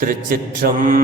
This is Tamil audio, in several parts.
திருச்சிற்றம்பலம்.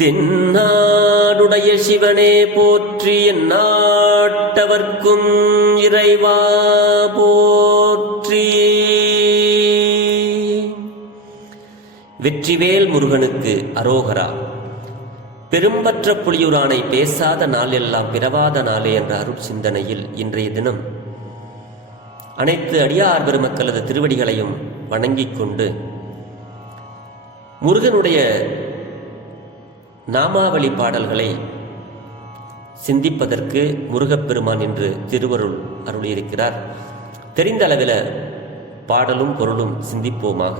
தென்னாடுடைய சிவனே போற்றி, எந்நாட்டவர்க்கும் இறைவா போற்றி. வெற்றிவேல் முருகனுக்கு அரோகரா. பெரும்பற்ற புலியூரானை பேசாத நாள் எல்லாம் பிறவாத நாளே என்ற அருள் சிந்தனையில் இன்றைய தினம் அனைத்து அடியார் பெருமக்களது திருவடிகளையும் வணங்கிக் கொண்டு முருகனுடைய நாமாவளி பாடல்களை சிந்திப்பதற்கு முருகப்பெருமான் என்று திருவருள் அருளியிருக்கிறார். தெரிந்த அளவில் பாடலும் பொருளும் சிந்திப்போமாக.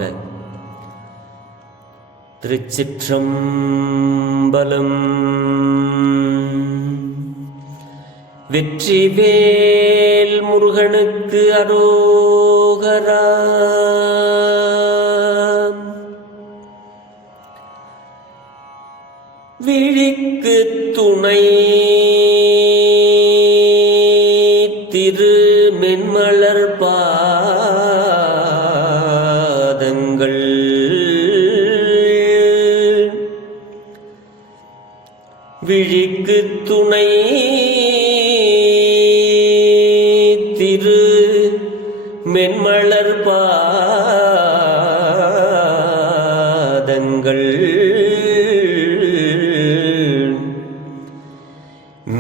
திருச்சிற்றம்பலம். வெற்றிவேல் முருகனுக்கு அரோகரா. விழிக்கு துணை திரு மென்மலர் பாதங்கள், விழிக்கு துணை திரு மென்மலர் பாதங்கள்,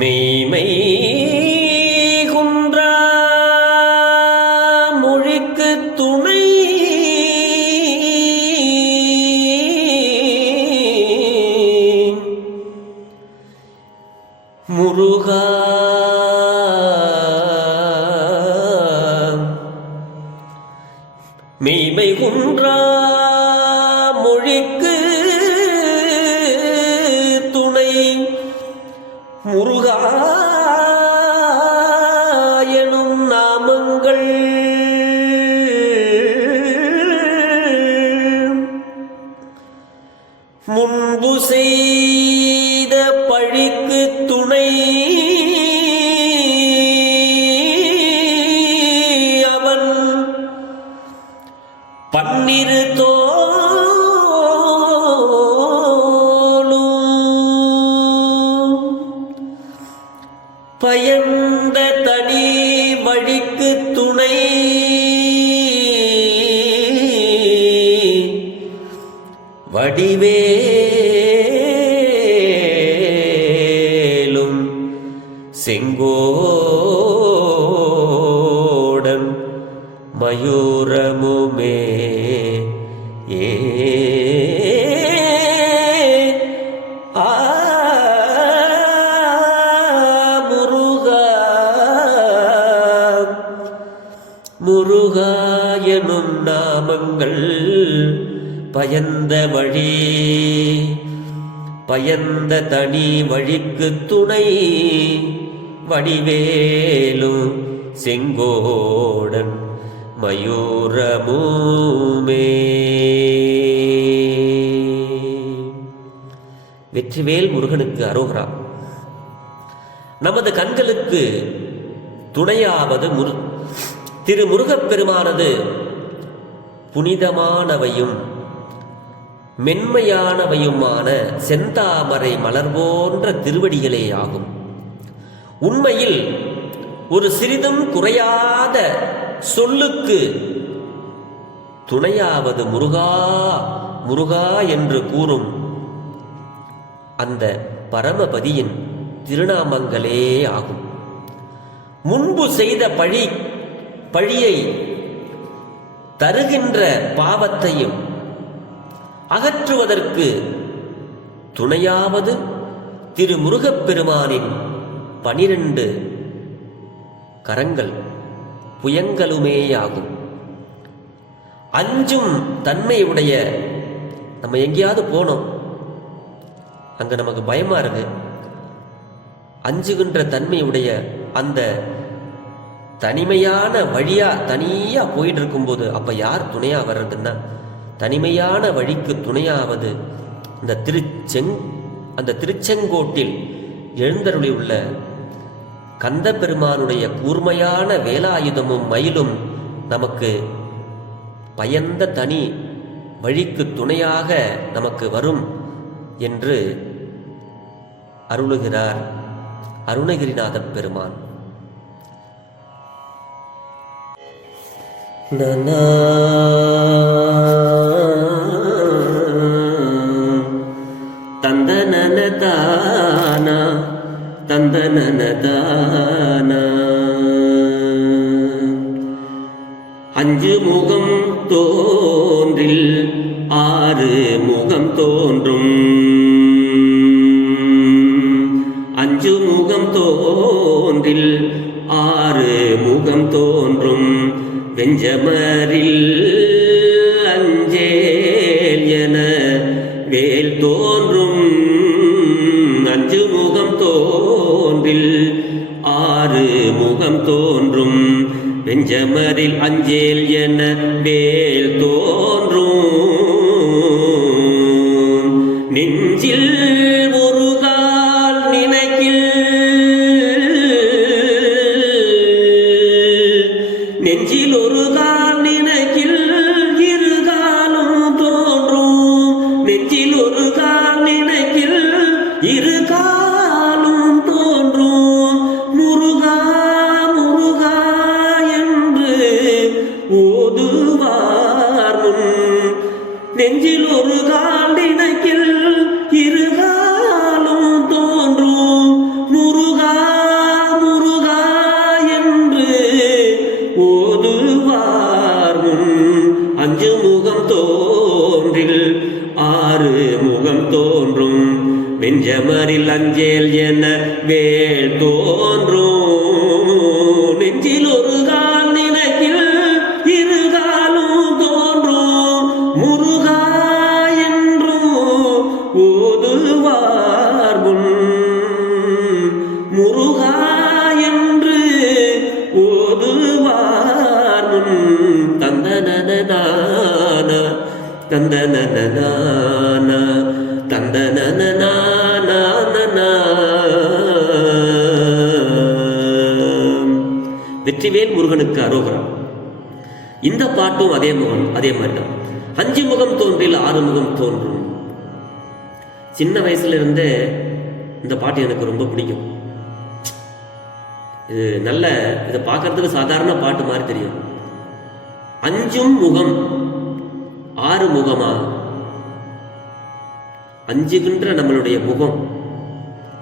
மெய்மை குன்றா மொழிக்கு துணை முருகா. மெய்மை குன்றா மொழிக்கு துணை முருகா எனும் நாமங்கள், முன்பு செய்த பழிக்கு துணை அவன் பன்னிரு பயந்த தனி வழிக்கு துணை வடிவேலும் செங்கோடன் மயூரமுமே ஏ முருகா எனும் நாமங்கள் பயந்த வழி பயந்த தனி வழிக்கு துணை வடிவேலும் செங்கோடன் மயூரமுமே. வெற்றிவேல் முருகனுக்கு அரோகரா. நமது கண்களுக்கு துணையாவது திரு முருகப்பெருமானது புனிதமானவையும் மென்மையானவையுமான செந்தாமரை மலர் போன்ற திருவடிகளே ஆகும். உண்மையில் ஒரு சிறிதும் குறையாத சொல்லுக்கு துணையாவது முருகா முருகா என்று கூறும் அந்த பரமபதியின் திருநாமங்களே ஆகும். முன்பு செய்த பழியை தருகின்ற பாவத்தையும் அகற்றுவதற்கு துணையாவது திரு முருகப்பெருமானின் 12 கரங்கள் புயங்களுமேயாகும். அஞ்சும் தன்மையுடைய நம்ம எங்கேயாவது போனோம், அங்க நமக்கு பயமா இருக்கு, அஞ்சுகின்ற தன்மையுடைய அந்த தனிமையான வழியா தனியா போயிட்டு இருக்கும்போது அப்ப யார் துணையா வர்றதுன்னா தனிமையான வழிக்கு துணையாவது அந்த திருச்செங்கோட்டில் எழுந்தருளி உள்ள கந்த பெருமானுடைய கூர்மையான வேலாயுதமும் மயிலும் நமக்கு பயந்த தனி வழிக்கு துணையாக நமக்கு வரும் என்று அருளுகிறார் அருணகிரிநாத பெருமான். தந்தனனதானா தந்தனனதானா அஞ்சு முகம் தோன்றில் ஆறு முகம் தோன்றும், அஞ்சு முகம் தோன்றில் ஆறு முகம் தோன்றும், வெஞ்சமரில் அஞ்சேல் என வேல் தோன்றும். அஞ்சு முகம் தோன்றில் ஆறு முகம் தோன்றும், வெஞ்சமரில் அஞ்சேல் என வேல் தோன்றும். நெஞ்சில் ஒரு கால் நினைக்கில், நெஞ்சில் ஒரு கால் நினைக்கில் இரு காலும் தோன்றும், நெஞ்சில் ஒரு கால் நினைக்கில் இரு காலும் தோன்றும். முருகா முருகா என்று ஓதுவார் முன், நெஞ்சில் ஒரு கால் நினைக்கில் இரு காலும் தோன்றும். முருகா முருகா என்று ஓதுவார் முன், அஞ்சு முகம் தோன்றில் ஆறு முகம் தோன்றும், வெஞ்சமரில் அஞ்சேல் என வேல் தோன்றும். நெஞ்சில் ஒரு கால் நினைக்கில் இரு காலும் தோன்றும். முருகா என்றும் ஓதுவார் முன், முருகா என்று ஓதுவார் முன். தந்தனனனான தந்தனனனான தந்தனனனான. வெற்றிவேல் முருகனுக்கு அரோகரா. இந்த பாட்டும் அதே மாதிரி தான். அஞ்சு முகம் தோன்றில் ஆறு முகம் தோன்றும். சின்ன வயசுல இருந்தே இந்த பாட்டு எனக்கு ரொம்ப பிடிக்கும். இது நல்ல, இதை பார்க்கறதுக்கு சாதாரண பாட்டு மாதிரி தெரியும். அஞ்சும் முகம் ஆறு முகமா, அஞ்சுகின்ற நம்மளுடைய முகம்,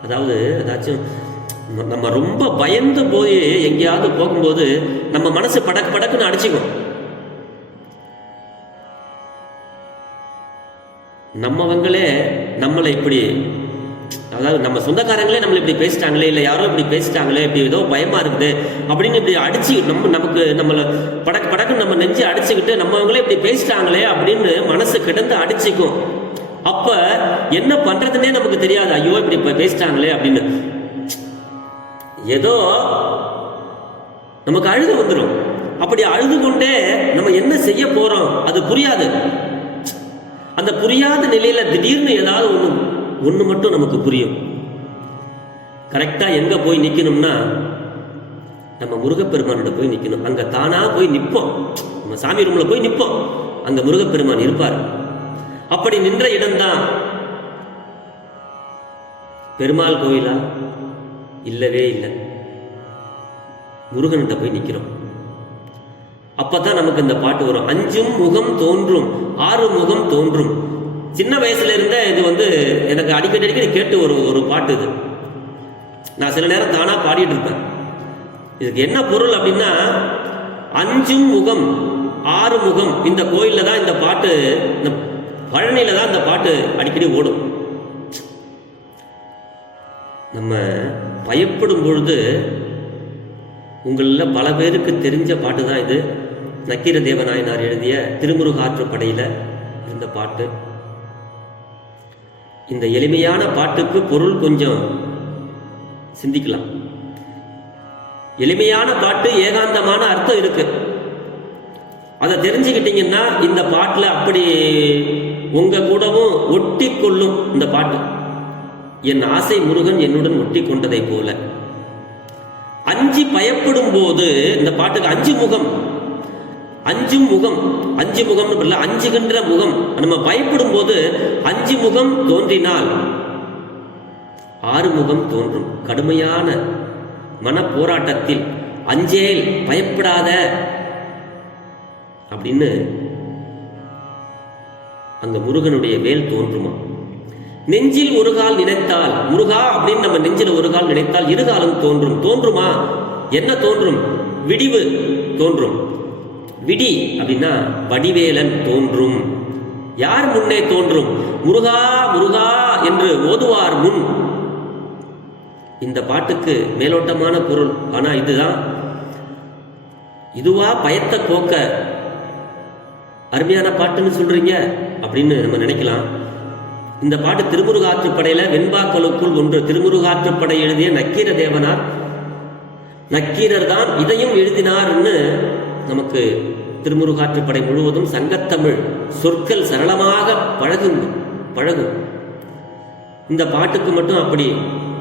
அதாவது ஏதாச்சும் நம்ம ரொம்ப பயந்து போய் எங்கேயாவது போகும்போது நம்ம மனசு படக்கு படக்குன்னு அடிச்சுக்கும். நம்மவங்களே நம்மளை இப்படி, அதாவது நம்ம சொந்தக்காரங்களே நம்மளை இப்படி பேசிட்டாங்களே, இல்லை யாரோ இப்படி பேசிட்டாங்களே, இப்படி ஏதோ பயமா இருக்குது அப்படின்னு இப்படி அடிச்சு நமக்கு நம்மளை படக்கு படக்குன்னு நம்ம நெஞ்சு அடிச்சுக்கிட்டு நம்மவங்களே இப்படி பேசிட்டாங்களே அப்படின்னு மனசு கிடந்து அடிச்சுக்கும். அப்ப என்ன பண்றதுன்னே நமக்கு தெரியாது. ஐயோ இப்படி பேசிட்டாங்களே அப்படின்னு ஏதோ நமக்கு அழுது வந்துடும். அப்படி அழுது கொண்டே நம்ம என்ன செய்ய போறோம் அது புரியாது. அந்த புரியாத நிலையில திடீர்னு ஏதாவது ஒண்ணு மட்டும் நமக்கு புரியும். கரெக்டா எங்க போய் நிக்கணும்னா நம்ம முருகப்பெருமானோட போய் நிக்கணும். அங்க தானா போய் நிற்போம். நம்ம சாமி ரூம்ல போய் நிற்போம். அங்க முருகப்பெருமான் இருப்பார். அப்படி நின்ற இடம்தான் பெருமாள் கோயிலா? இல்லவே இல்லை. முருகன்கிட்ட போய் நிக்கிறோம். அப்பதான் நமக்கு இந்த பாட்டு வரும். அஞ்சும் முகம் தோன்றும் ஆறு முகம் தோன்றும். சின்ன வயசுல இருந்தே இது எனக்கு அடிக்கடி கேட்டு ஒரு பாட்டு. இது நான் சில நேரம் தானா பாடிட்டு இருப்பேன். இதுக்கு என்ன பொருள் அப்படின்னா, அஞ்சும் முகம் ஆறு முகம். இந்த கோயில்ல தான் இந்த பாட்டு, இந்த பழனியில தான் இந்த பாட்டு அடிக்கடி ஓடும். நம்ம பயப்படும் பொழுது, உங்களில் பல பேருக்கு தெரிஞ்ச பாட்டு தான் இது. நக்கீர தேவநாயனார் எழுதிய திருமுருகாற்றுப்படையில இருந்த பாட்டு. இந்த எளிமையான பாட்டுக்கு பொருள் கொஞ்சம் சிந்திக்கலாம். எளிமையான பாட்டு, ஏகாந்தமான அர்த்தம் இருக்கு. அதை தெரிஞ்சுக்கிட்டீங்கன்னா இந்த பாட்டுல அப்படி உங்க கூடவும் ஒட்டி கொள்ளும். இந்த பாட்டு, என் ஆசை முருகன் என்னுடன் ஒட்டி கொண்டதை போல. அஞ்சி பயப்படும் போது இந்த பாட்டுக்கு அஞ்சு முகம். அஞ்சும் முகம், அஞ்சு முகம்னு அஞ்சுகின்ற முகம். நம்ம பயப்படும் போது அஞ்சு முகம் தோன்றினால் ஆறு முகம் தோன்றும். கடுமையான மன போராட்டத்தில் அஞ்சேல், பயப்படாத அப்படின்னு அங்க முருகனுடைய வேல் தோன்றுமா. நெஞ்சில் ஒரு கால் நினைத்தால், முருகா அப்படின்னு நம்ம நெஞ்சில் ஒரு கால் நினைத்தால் இருகாலம் தோன்றும். தோன்றுமா? என்ன தோன்றும்? விடிவு தோன்றும். விடி அப்படின்னா வடிவேலன் தோன்றும். யார் முன்னே தோன்றும்? முருகா முருகா என்று ஓதுவார் முன். இந்த பாட்டுக்கு மேலோட்டமான பொருள். ஆனா இதுவா பயத்தை போக்க அருமையான பாட்டுன்னு சொல்றீங்க அப்படின்னு நம்ம நினைக்கலாம். இந்த பாட்டு திருமுருகாற்றுப்படையில வெண்பாக்களுக்குள் ஒன்று. திருமுருகாற்றுப்படை எழுதிய நக்கீர தேவனார், நக்கீரர் தான் இதையும் எழுதினார்னு நமக்கு திருமுருகாற்றுப்படை முழுவதும் சங்கத்தமிழ் சொற்கள் சரளமாக பழகும். இந்த பாட்டுக்கு மட்டும் அப்படி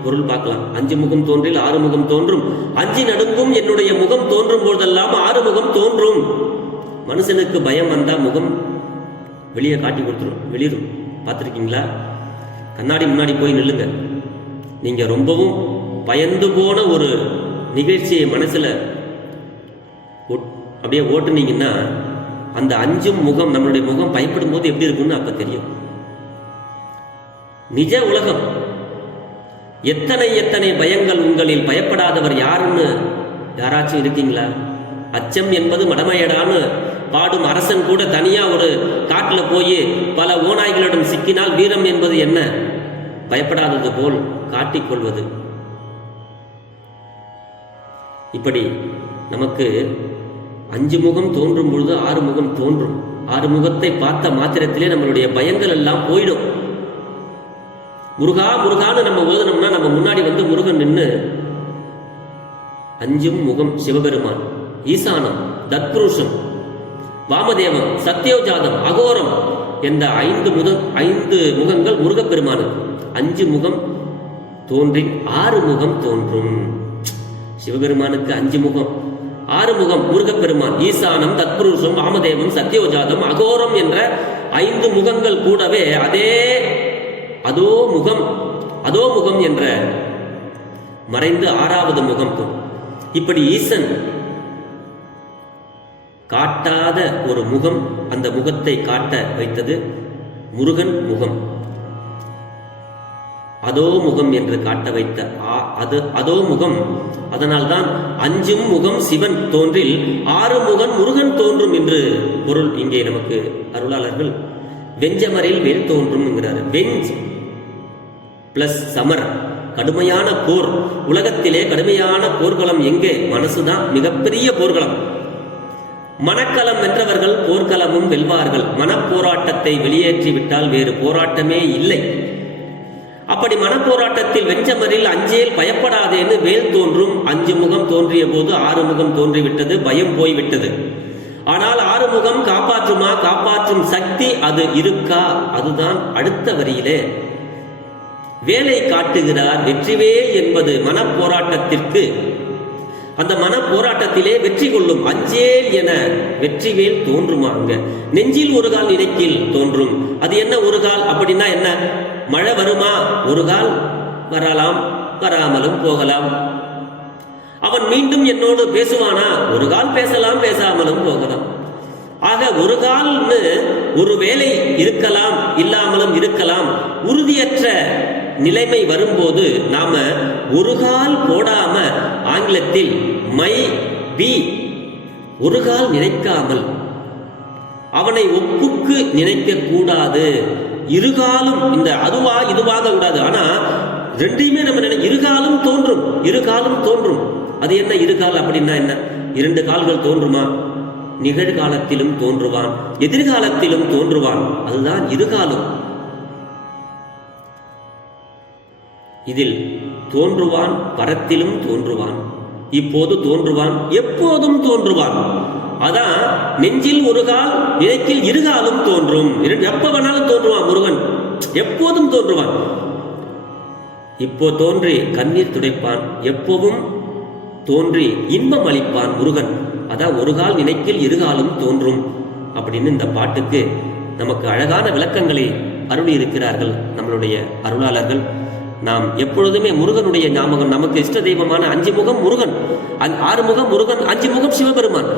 பொருள் பார்க்கலாம். அஞ்சு முகம் தோன்றில் ஆறு முகம் தோன்றும், அஞ்சு நடுங்கும் என்னுடைய முகம் தோன்றும் போதெல்லாம் ஆறு முகம் தோன்றும். மனுஷனுக்கு பயம் வந்தா முகம் வெளியே காட்டி கொடுத்துரும், வெளியிடும். பார்த்துருக்கீங்களா? கண்ணாடி முன்னாடி போய் நில்லுங்க. நீங்க ரொம்பவும் பயந்து போன ஒரு நிகழ்ச்சியை மனசுல அப்படியே ஓட்டுனீங்கன்னா அந்த அஞ்சும் முகம், நம்மளுடைய முகம் பயப்படும் போது எப்படி இருக்கும்னு அப்ப தெரியும். நிஜ உலகம். எத்தனை எத்தனை பயங்கள் உங்களில் பயப்படாதவர் யாருன்னு யாராச்சும் இருக்கீங்களா? அச்சம் என்பது மடமையடான்னு பாடும் அரசன் கூட தனியா ஒரு காட்டுல போய் பல ஓநாய்களிடம் சிக்கினால் வீரம் என்பது என்ன? பயப்படாதது போல் காட்டிக்கொள்வது. இப்படி நமக்கு அஞ்சு முகம் தோன்றும் பொழுது ஆறு முகம் தோன்றும். ஆறு முகத்தை பார்த்த மாத்திரத்திலே நம்மளுடைய பயங்கள் எல்லாம் போயிடும். முருகா முருகான்னு நம்ம ஓதனம்னா நம்ம முன்னாடி வந்து முருகன் நின்று அஞ்சும் முகம் சிவபெருமான், ஈசானம், தத்புருஷம், வாமதேவம், சத்யோஜாதம், அகோரம் என்ற ஐந்து முகங்கள் முருகப்பெருமானுக்கு. அஞ்சு முகம் தோன்றி ஆறு முகம் தோன்றும். சிவபெருமானுக்கு அஞ்சு முகம், ஆறு முகம் முருகப்பெருமான். ஈசானம், தத்புருஷம், வாமதேவம், சத்யோஜாதம், அகோரம் என்ற ஐந்து முகங்கள் கூடவே அதோ முகம் என்ற மறைந்து ஆறாவது முகம். இப்படி ஈசன் காட்டாத ஒரு முகம், அந்த முகத்தை காட்ட வைத்தது முருகன் முகம். அதோ முகம் என்று காட்ட வைத்த அதோ முகம். அதனால்தான் அஞ்சும் முகம் சிவன் தோன்றில் ஆறு முகம் முருகன் தோன்றும் என்று பொருள். இங்கே நமக்கு அருளாளர்கள் வெஞ்சமரில் வேல் தோன்றும் என்கிறார். வெஞ்ச் பிளஸ் சமர், கடுமையான போர். உலகத்திலே கடுமையான போர்க்களம் எங்கே? மனசுதான் மிகப்பெரிய போர்க்களம். மனக்களம் வென்றவர்கள் போர்க்களமும் வெல்வார்கள். மனப்போராட்டத்தை வெளியேற்றிவிட்டால் வேறு போராட்டமே இல்லை. அப்படி மனப்போராட்டத்தில் வெஞ்சமரில் அஞ்சேல், பயப்படாதேன்னு வேல் தோன்றும். அஞ்சு முகம் தோன்றிய போது ஆறு முகம் தோன்றிவிட்டது, பயம் போய்விட்டது. ஆனால் ஆறு முகம் காப்பாற்றுமா? காப்பாற்றும் சக்தி அது இருக்கா? அதுதான் அடுத்த வரியிலே வேலை காட்டுகிறார். வெற்றிவேல் என்பது மனப்போராட்டத்திற்கு, அந்த மனப்போராட்டத்திலே வெற்றி கொள்ளும். அஞ்சேல் என வெற்றிவேல் தோன்றுமாங்க. நெஞ்சில் ஒரு கால் நினைக்கில் தோன்றும். அது என்ன ஒரு கால் அப்படின்னா என்ன? மழை வருமா? ஒரு கால் வரலாம், வராமலும் போகலாம். அவன் மீண்டும் என்னோடு பேசுவானா? ஒரு கால் பேசலாம், பேசாமலும் போகலாம். ஆக ஒரு கால்னு ஒரு வேலை இருக்கலாம், இல்லாமலும் இருக்கலாம். உறுதியற்ற நிலைமை வரும்போது நாம ஒரு கால் போடாம, ஆங்கிலத்தில் மை பி, ஒரு கால் நினைக்காமல், அவனை ஒப்புக்கு நினைக்க கூடாது. இருகாலும் இந்த அதுவா இதுவாக கூடாது. ஆனா ரெண்டையுமே நம்ம இருகாலும் தோன்றும், இருகாலும் தோன்றும். அது என்ன இருகால் அப்படின்னா என்ன? இரண்டு கால்கள் தோன்றுமா? நிகழ்காலத்திலும் தோன்றுவான், எதிர்காலத்திலும் தோன்றுவான். அதுதான் இருகாலம். இதில் தோன்றுவான், பரத்திலும் தோன்றுவான், இப்போது தோன்றுவான், எப்போதும் தோன்றுவான். அதான் நெஞ்சில் ஒரு கால், நினைக்கில் இருகாலும் தோன்றும். எப்ப வேணாலும் தோன்றுவான் முருகன், எப்போதும் தோன்றுவான். இப்போ தோன்றி கண்ணீர் துடைப்பான், எப்பவும் தோன்றி இன்பம் அளிப்பான் முருகன். அதான் ஒரு கால் நினைக்கில் இருகாலும் தோன்றும் அப்படின்னு இந்த பாட்டுக்கு நமக்கு அழகான விளக்கங்களை அருளி இருக்கிறார்கள் நம்மளுடைய அருளாளர்கள். நாம் எப்பொழுதுமே முருகனுடைய ஞாபகம், நமக்கு இஷ்ட தெய்வமான 5 முகம் முருகன், 6 முகம் முருகன், 5 முகம் சிவபெருமான்.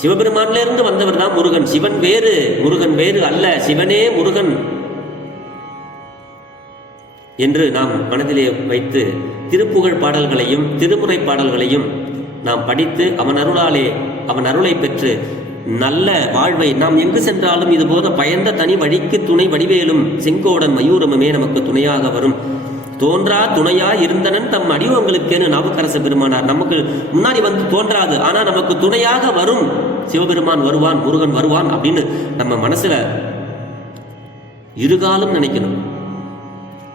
சிவபெருமான்ல இருந்து வந்தவர் தான் முருகன். சிவன் வேறு முருகன் வேறு அல்ல, சிவனே முருகன் என்று நாம் மனதிலே வைத்து திருப்புகழ் பாடல்களையும் திருமுறை பாடல்களையும் நாம் படித்து அவன் அருளை பெற்று நல்ல வாழ்வை நாம் எங்கு சென்றாலும் இது போத பயந்த தனி வழிக்கு துணை வடிவேலும் செங்கோடன் மயூரமுமே நமக்கு துணையாக வரும். தோன்றா துணையா இருந்தனன் தம் அடிவங்களுக்கேன்னு நாவுக்கரச பெருமானார். நமக்கு முன்னாடி வந்து தோன்றாது, ஆனா நமக்கு துணையாக வரும் சிவபெருமான் வருவான், முருகன் வருவான் அப்படின்னு நம்ம மனசுல இருகாலம் நினைக்கணும்.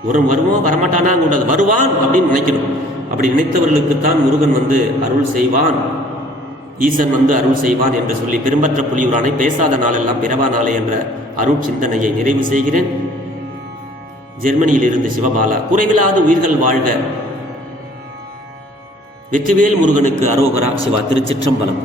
ஒரு வருவோம் வரமாட்டானா கூடாது, வருவான் அப்படின்னு நினைக்கணும். அப்படி நினைத்தவர்களுக்குத்தான் முருகன் வந்து அருள் செய்வான், ஈசன் வந்து அருள் செய்வான் என்று சொல்லி பெரும்பற்ற புலியூரானை பேசாத நாளெல்லாம் பிறவா நாளே என்ற அருள் சிந்தனையை நிறைவு செய்கிறேன். ஜெர்மனியில் இருந்து சிவபாலா. குறைவில்லாத உயிர்கள் வாழ்க. வெற்றிவேல் முருகனுக்கு அரோகரா. சிவா. திருச்சிற்றம்பலம்.